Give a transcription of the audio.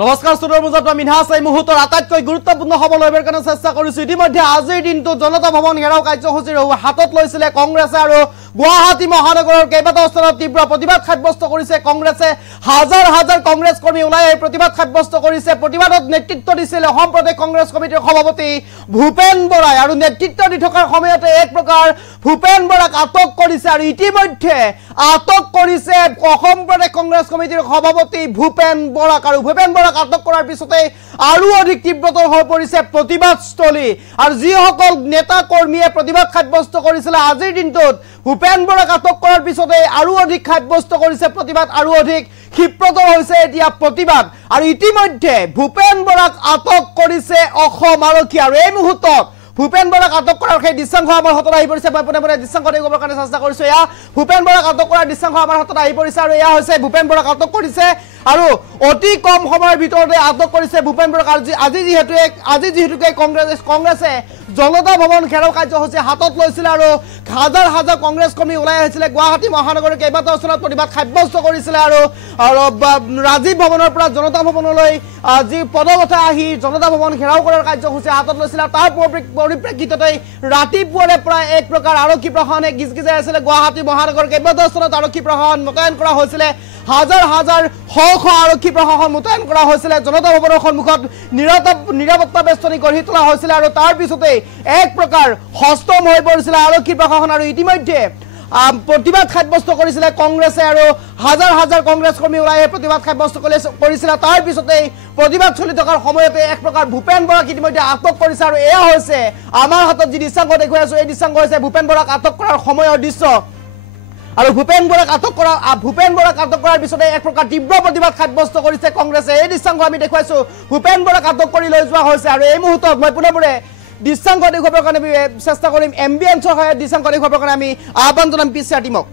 নমস্কাৰ সুদৰ মুজাত মিনহাছ এই মুহূৰ্তৰ আটাইতকৈ গুৰুত্বপূৰ্ণ খবৰ লবৰ কাৰণে চেষ্টা কৰিছো। ইতিমধ্যে আজিৰ দিনটো জনতা ভৱন ঘেৰাও কাৰ্যসূচীৰ হাতত লৈছিলে কংগ্ৰেছে আৰু গুৱাহাটী মহানগৰৰ কেইবাটাও স্থানত তীব্ৰ প্ৰতিবাদ সাব্যস্ত কৰিছে কংগ্ৰেছে। হাজাৰ হাজাৰ কংগ্ৰেছ কৰ্মী ওলাই এই প্ৰতিবাদ সাব্যস্ত কৰিছে। প্ৰতিবাদত নেতৃত্ব দিছিল অসম প্ৰদেশ কংগ্ৰেছ কমিটিৰ সভাপতি ভূপেন বৰাই আৰু নেতৃত্ব দি থকাৰ সময়তে এক প্ৰকাৰ ভূপেন বৰাক আটক কৰিছে আৰু ইতিমধ্যে আটক কৰিছে অসম প্ৰদেশ কংগ্ৰেছ কমিটিৰ সভাপতি ভূপেন বৰাক আৰু ভূপেন আটক কৰাৰ পিছতে আৰু অধিক তীব্ৰতৰ হৈ পৰিছে প্ৰতিবাদস্থলী আৰু যিসকল নেতা কৰ্মীয়ে প্ৰতিবাদ সাব্যস্ত কৰিছিল আজিৰ দিনটোত ভূপেন বৰাক আটক কৰাৰ পিছতে আৰু অধিক সাব্যস্ত কৰিছে প্ৰতিবাদ আৰু অধিক ক্ষিপ্ৰতৰ হৈছে এতিয়া প্ৰতিবাদ আৰু ইতিমধ্যে ভূপেন বৰাক আটক কৰিছে অসম আৰক্ষী আৰু এই মুহূৰ্তত ভূপেন বৰাক আটক কৰাৰ সেই দৃশ্যাংশ আমাৰ হাতত আহি পৰিছে। মই পুনে দৃশ্যাংশ দেখুৱাবৰ কাৰণে চেষ্টা কৰিছো। এয়া ভূপেন বৰাক আটক কৰাৰ দৃশ্যাংশ আমাৰ হাতত আহি পৰিছে আৰু এয়া হৈছে ভূপেন বৰাক আটক কৰিছে আৰু অতি কম সময়ৰ ভিতৰতে আটক কৰিছে ভূপেন বৰাক। আজি যিহেতুকে কংগ্ৰেছে জনতা ভৱন ঘেৰাও কাৰ্যসূচী হাতত লৈছিল আৰু হাজাৰ হাজাৰ কংগ্ৰেছ কৰ্মী ওলাই আহিছিলে গুৱাহাটী মহানগৰৰ কেইবাটাও স্থানত প্ৰতিবাদ সাব্যস্ত কৰিছিলে আৰু ৰাজীৱ ভৱনৰ পৰা জনতা ভৱনলৈ যি পদপথে আহি জনতা ভৱন ঘেৰাও কৰাৰ কাৰ্যসূচী হাতত লৈছিলে। তাৰ পৰিপ্ৰেক্ষিততে ৰাতিপুৱাৰে প্ৰায় এক প্ৰকাৰ আৰক্ষী প্ৰশাসনে গিজগিজাই আছিলে। গুৱাহাটী মহানগৰৰ কেইবাটাও স্থানত আৰক্ষী প্ৰশাসন মোতায়েন কৰা হৈছিলে। হাজাৰ হাজাৰ শ আৰক্ষী প্ৰশাসন মোতায়েন কৰা হৈছিলে। জনতা ভৱনৰ সন্মুখত নিৰাপত্তা বেষ্টনী গঢ়ি তোলা হৈছিলে আৰু তাৰ পিছতে এক প্ৰকাৰ হস্তম হৈ পৰিছিলে আৰক্ষী প্ৰশাসন আৰু ইতিমধ্যে প্ৰতিবাদ সাব্যস্ত কৰিছিলে কংগ্ৰেছে আৰু হাজাৰ হাজাৰ কংগ্ৰেছ কৰ্মী ওলাই প্ৰতিবাদ সাব্যস্ত কৰিছিলে। তাৰ পিছতে প্ৰতিবাদ চলি থকাৰ সময়তে এক প্ৰকাৰ ভূপেন বৰাক ইতিমধ্যে আটক কৰিছে আৰু এয়া হৈছে আমাৰ হাতত যি দৃশ্যাংশ দেখুৱাই আছো এই দৃশ্যাংশ হৈছে ভূপেন বৰাক আটক কৰাৰ সময়ৰ দৃশ্য আৰু ভূপেন বৰাক আটক কৰাৰ পিছতে এক প্ৰকাৰ তীব্ৰ প্ৰতিবাদ সাব্যস্ত কৰিছে কংগ্ৰেছে। এই দৃশ্যাংশ আমি দেখুৱাইছো ভূপেন বৰাক আটক কৰি লৈ যোৱা হৈছে আৰু এই মুহূৰ্তত মই পুনৰবাৰে দৃশ্যাংশ দেখুৱাবৰ কাৰণে চেষ্টা কৰিম। এম্বিয়েন্সৰ সহায়ত দৃশ্যাংশ দেখুৱাবৰ কাৰণে আমি আহ্বান জনাম পিছিআৰ টিমক।